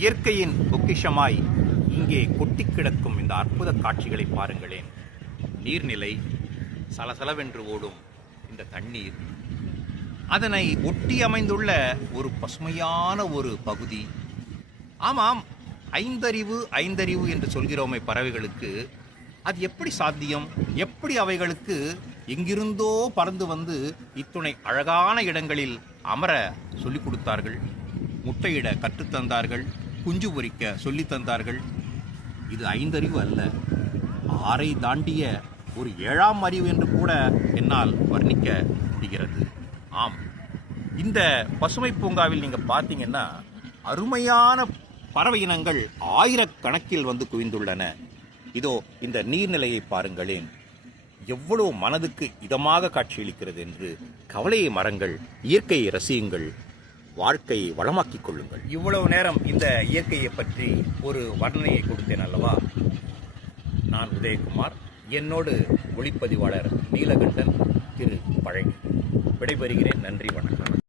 இயற்கையின் பொக்கிஷமாய் இங்கே கொட்டி கிடக்கும் இந்த அற்புத காட்சிகளை பாருங்களேன். நீர்நிலை, சலசலவென்று ஓடும் இந்த தண்ணீர், அதனை ஒட்டி அமைந்துள்ள ஒரு பசுமையான ஒரு பகுதி. ஆமாம், ஐந்தறிவு என்று சொல்கிறோமே பறவைகளுக்கு, அது எப்படி சாத்தியம்? எப்படி அவைகளுக்கு எங்கிருந்தோ பறந்து வந்து இத்துணை அழகான இடங்களில் அமர சொல்லிக் கொடுத்தார்கள், முட்டையிட கற்றுத்தந்தார்கள், குஞ்சு பொரிக்க சொல்லித் தந்தார்கள். இது ஐந்தறிவு அல்ல, ஆறை தாண்டிய ஒரு 7ஆம் அறிவு என்று கூட என்னால் வர்ணிக்க முடிகிறது. ஆம், இந்த பசுமை பூங்காவில் நீங்கள் பார்த்தீங்கன்னா அருமையான பறவை இனங்கள் ஆயிரக்கணக்கில் வந்து குவிந்துள்ளன. இதோ இந்த நீர்நிலையை பாருங்களேன், எவ்வளவு மனதுக்கு இதமாக காட்சியளிக்கிறது என்று. கவலையை மறங்கள், இயற்கையை ரசியுங்கள், வாழ்க்கையை வளமாக்கிக் கொள்ளுங்கள். இவ்வளவு நேரம் இந்த இயற்கையை பற்றி ஒரு வர்ணனையை கொடுத்தேன் அல்லவா? நான் உதயகுமார், என்னோடு ஒளிப்பதிவாளர் நீலகண்டன், திரு பழனி. விடைபெறுகிறேன். நன்றி, வணக்கம்.